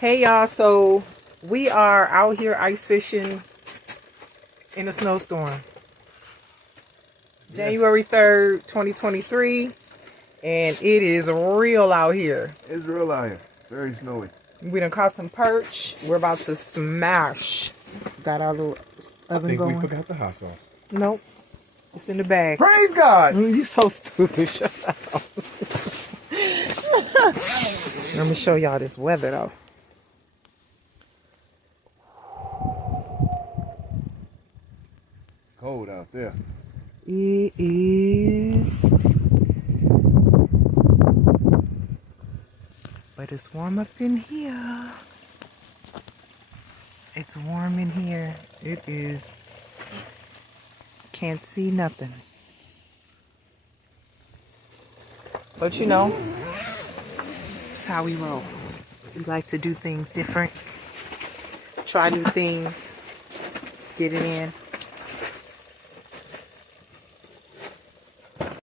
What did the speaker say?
Hey y'all, so we are out here ice fishing in a snowstorm. January 3rd, 2023, and it is real out here. It's real out here. Very snowy. We done caught some perch. We're about to smash. Got our little oven going. We forgot the hot sauce. Nope. It's in the bag. Praise God! You so stupid. Shut up. Let me show y'all this weather though. Cold out there. It is. But it's warm up in here. It's warm in here. It is. Can't see nothing. But you know, it's how we roll. We like to do things different. Try new things. Get it in.